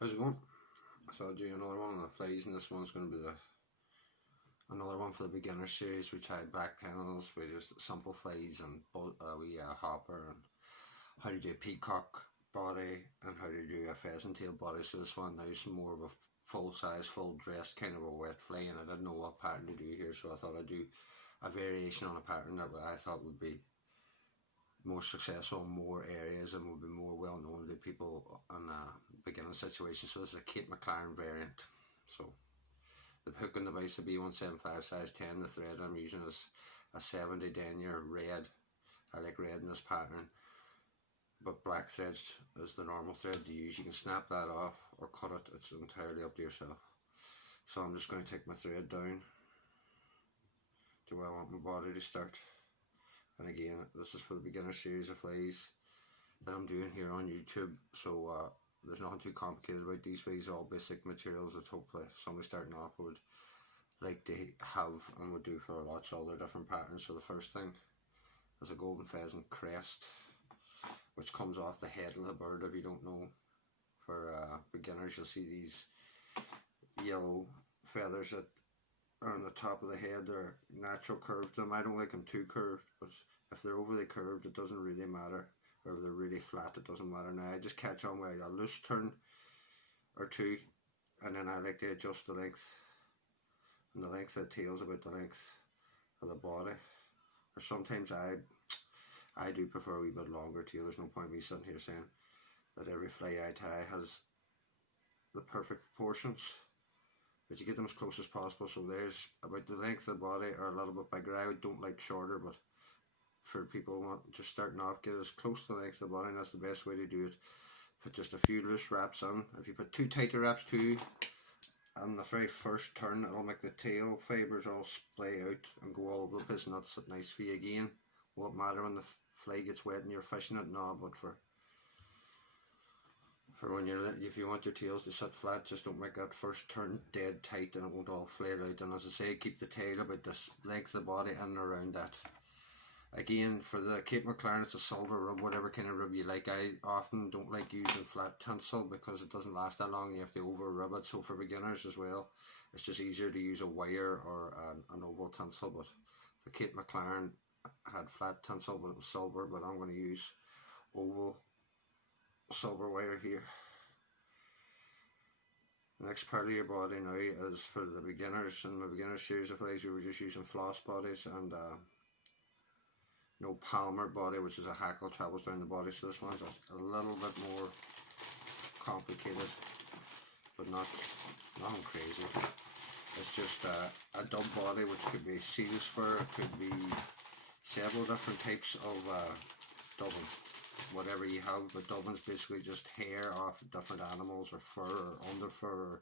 How's it going? I thought I'd do another one on the flies, and this one's going to be another one for the beginner series. We tried black panels, we just simple flies and hopper, and how to do a peacock body and how to do a pheasant tail body. So this one now is more of a full size, full dressed kind of a wet fly, and I didn't know what pattern to do here, so I thought I'd do a variation on a pattern that I thought would be more successful in more areas and would be more well known to people in a beginning situation. So this is a Kate McLaren variant. So the hook on the base of B175 size 10. The thread I'm using is a 70 denier red. I like red in this pattern, but black thread is the normal thread to use. You can snap that off or cut it, it's entirely up to yourself. So I'm just going to take my thread down to where I want my body to start. And again, this is for the beginner series of flies that I'm doing here on YouTube. So there's nothing too complicated about these flies. Are all basic materials that hopefully somebody starting off would like to have and would do for lots of other different patterns. So the first thing is a golden pheasant crest, which comes off the head of the bird. If you don't know, for beginners, you'll see these yellow feathers that are on the top of the head. They're natural curved to them. I don't like them too curved, but if they're overly curved, it doesn't really matter. Or if they're really flat, it doesn't matter. Now I just catch on with a loose turn or two, and then I like to adjust the length, and the length of the tail is about the length of the body. Or sometimes I do prefer a wee bit longer tail. There's no point me sitting here saying that every fly I tie has the perfect proportions, but you get them as close as possible. So there's about the length of the body, or a little bit bigger. I don't like shorter, but for people who want just starting off, get as close to the length of the body, and that's the best way to do it. Put just a few loose wraps on. If you put too tighter wraps too, on the very first turn, it'll make the tail fibres all splay out and go all over the place, and that's nice for you again. Won't matter when the fly gets wet and you're fishing it, no, but for when if you want your tails to sit flat, just don't make that first turn dead tight and it won't all flail out. And as I say, keep the tail about this length of the body and around that. Again, for the Kate McLaren, it's a silver rub, whatever kind of rub you like. I often don't like using flat tinsel because it doesn't last that long and you have to over rub it. So for beginners as well, it's just easier to use a wire or an oval tinsel. But the Kate McLaren had flat tinsel, but it was silver. But I'm going to use oval silver wire here. The next part of your body now is for the beginners. In the beginner series of flies, we were just using floss bodies and no palmer body, which is a hackle travels down the body. So this one's a little bit more complicated, but nothing crazy. It's just a dub body, which could be seal's fur, it could be several different types of dubbing, whatever you have. But dubbing's basically just hair off different animals, or fur, or under fur, or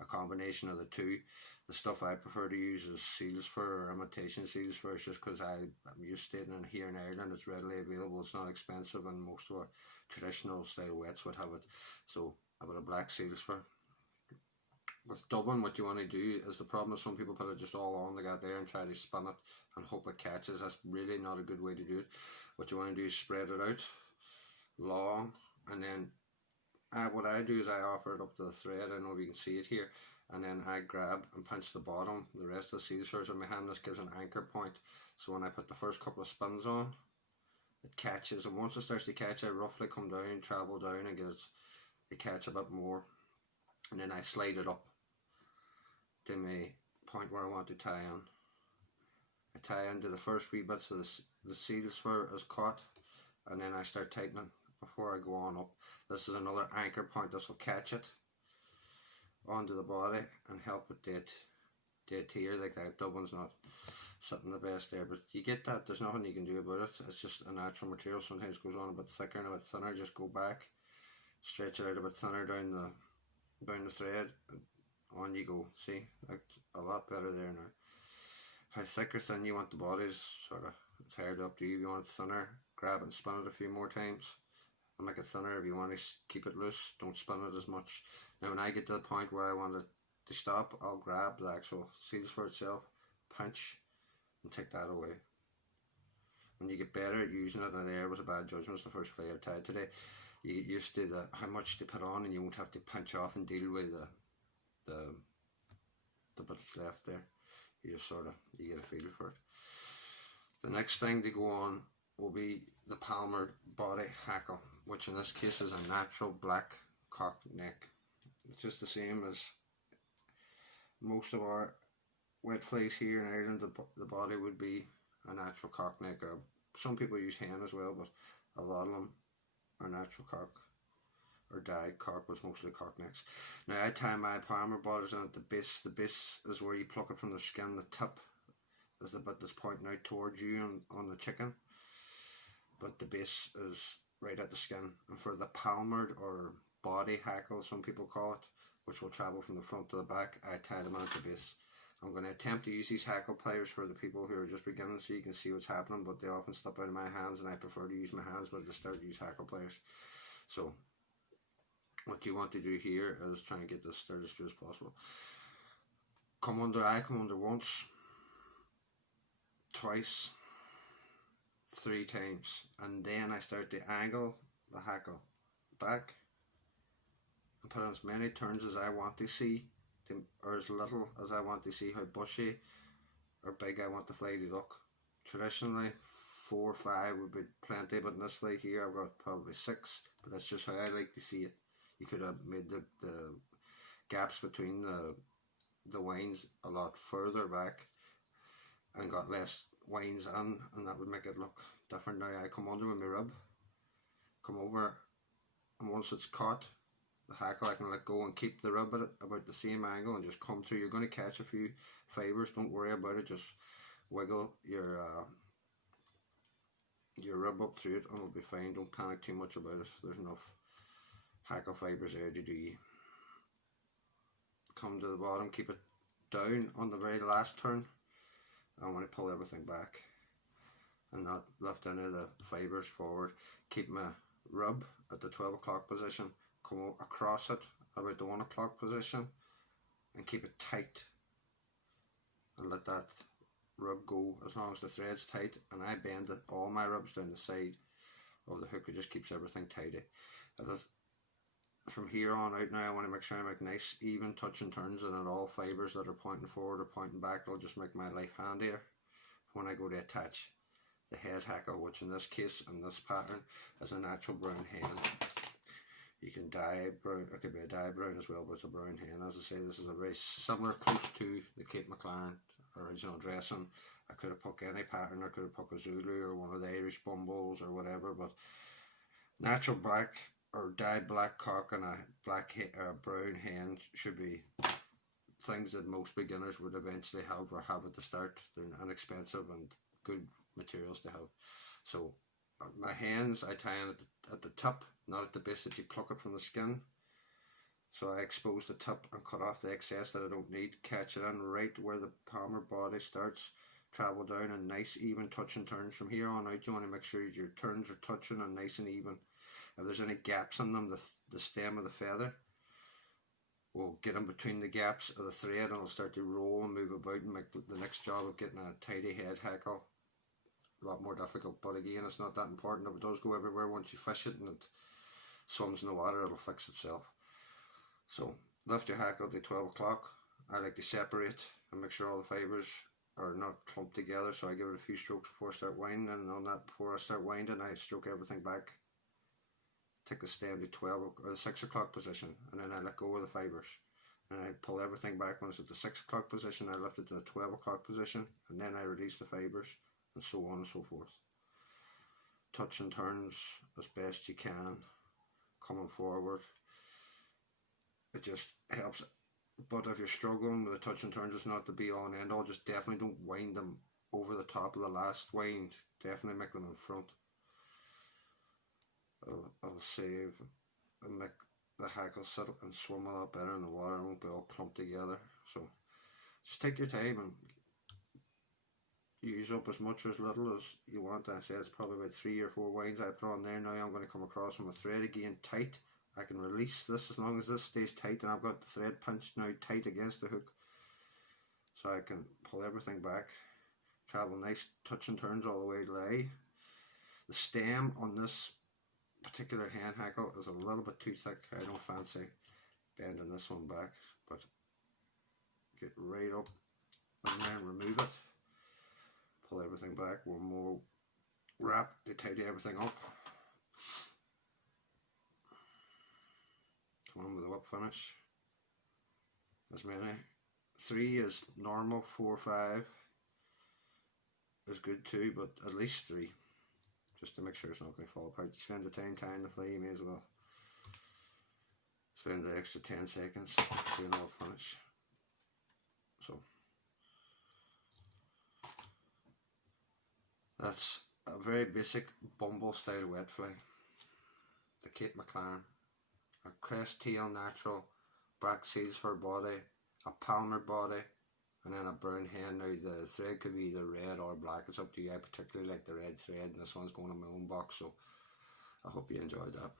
a combination of the two. The stuff I prefer to use is seal's fur or imitation seal's fur, just because I'm used to it, and here in Ireland it's readily available, it's not expensive, and most of our traditional style wets would have it. So a bit of black seal's fur. With dubbing, what you want to do is, the problem is some people put it just all on the got there and try to spin it and hope it catches. That's really not a good way to do it. What you want to do is spread it out long, and then what I do is I offer it up to the thread. I don't know if you can see it here, and then I grab and pinch the bottom, the rest of the seal's fur in my hand. This gives an anchor point, so when I put the first couple of spins on, it catches, and once it starts to catch, I roughly come down, travel down, and get it to catch a bit more, and then I slide it up to my point where I want to tie on. I tie into the first wee bit so the seal's fur is caught, and then I start tightening before I go on up. This is another anchor point. This will catch it onto the body and help it dead tear. Like that dubbing's not sitting the best there, but you get that. There's nothing you can do about it. It's just a natural material. Sometimes it goes on a bit thicker and a bit thinner. Just go back, stretch it out a bit thinner down the thread, and on you go. See, like a lot better there now. How thick or thin you want the body is sort of entirely up to you. If you want it thinner, grab it and spin it a few more times and make it thinner. If you want to keep it loose, don't spin it as much. Now when I get to the point where I want it to stop, I'll grab the actual seal's fur itself, pinch, and take that away. When you get better at using it, now there was a bad judgment, it's the first fly I tied today. you get used to how much to put on, and you won't have to pinch off and deal with the bits left there. You just sort of, you get a feel for it. The next thing to go on will be the Palmer body hackle, which in this case is a natural black cock neck. It's just the same as most of our wet fleece here in Ireland. The body would be a natural cock neck. Some people use hen as well, but a lot of them are natural cock or dyed cock, was mostly cock necks. Now I tie my Palmer bodies in at the base. The base is where you pluck it from the skin. The tip is the bit that's pointing out towards you on the chicken, but the base is right at the skin. And for the palmered or body hackle, some people call it, which will travel from the front to the back, I tie them in at the base. I'm going to attempt to use these hackle pliers for the people who are just beginning so you can see what's happening, but they often slip out of my hands and I prefer to use my hands, but at the start use hackle pliers. So what you want to do here is try and get this started as true as possible. I come under once, twice, 3 times, and then I start to angle the hackle back and put in as many turns as I want to see, or as little as I want to see how bushy or big I want the fly to look. Traditionally 4 or 5 would be plenty, but in this fly here I've got probably 6, but that's just how I like to see it. You could have made the gaps between the wines a lot further back and got less wines in, and that would make it look different. Now I come under with my rib, come over, and once it's caught, the hackle, I can let go and keep the rib at about the same angle and just come through. You're going to catch a few fibres, don't worry about it, just wiggle your rib up through it and it'll be fine. Don't panic too much about it. There's enough hackle fibres there to do you. Come to the bottom, keep it down on the very last turn. I want to pull everything back and not lift any of the fibres forward. Keep my rib at the 12 o'clock position, come across it about the 1 o'clock position and keep it tight and let that rib go as long as the thread's tight, and I bend all my ribs down the side of the hook. It just keeps everything tidy. From here on out now I want to make sure I make nice even touch and turns, and at all fibres that are pointing forward or pointing back. It'll just make my life handier when I go to attach the head hackle, which in this case, in this pattern, is a natural brown hen. You can dye brown, it could be a dye brown as well, but it's a brown hen. As I say, this is a very similar, close to the Cape McLaren original dressing. I could have picked any pattern. I could have picked a Zulu or one of the Irish Bumbles or whatever, but natural black or dyed black cock and a brown hen should be things that most beginners would eventually have or have at the start. They're inexpensive and good materials to have. So my hens I tie in at the tip, not at the base that you pluck it from the skin. So I expose the tip and cut off the excess that I don't need, catch it in right where the Palmer body starts, travel down and nice even touch and turns. From here on out you want to make sure your turns are touching and nice and even. If there's any gaps in them, the stem of the feather will get in between the gaps of the thread and it'll start to roll and move about and make the next job of getting a tidy head hackle a lot more difficult. But again, it's not that important. If it does go everywhere, once you fish it and it swims in the water, it'll fix itself. So lift your hackle to 12 o'clock. I like to separate and make sure all the fibres are not clumped together, so I give it a few strokes before I start winding, and on that, before I start winding, I stroke everything back, take the stem to 12 or the 6 o'clock position, and then I let go of the fibres and I pull everything back. When it's at the 6 o'clock position, I lift it to the 12 o'clock position, and then I release the fibres, and so on and so forth. Touch and turns as best you can coming forward. It just helps. But if you're struggling with the touch and turns, it's not the be all and end all. Just definitely don't wind them over the top of the last wind. Definitely make them in front. It'll save and make the hackle sit and swim a lot better in the water and won't be all clumped together. So just take your time and use up as much or as little as you want. I say it's probably about 3 or 4 winds I put on there. Now I'm going to come across with my thread again tight. I can release this as long as this stays tight, and I've got the thread pinched now tight against the hook, so I can pull everything back, travel nice touch and turns all the way to lay. The stem on this particular hen hackle is a little bit too thick. I don't fancy bending this one back, but get right up in there and remove it. Pull everything back. One more wrap to tidy everything up. Come on with a whip finish. As many. 3 is normal, 4 or 5 is good too, but at least 3. Just to make sure it's not going to fall apart. You spend the time tying the fly, you may as well spend the extra 10 seconds doing a whip finish. So that's a very basic Bumble style wet fly. The Kate McLaren. A crest tail natural, black seals for body, a palmer body, and then a brown hen. Now the thread could be either red or black, it's up to you. I particularly like the red thread, and this one's going in my own box, so I hope you enjoyed that.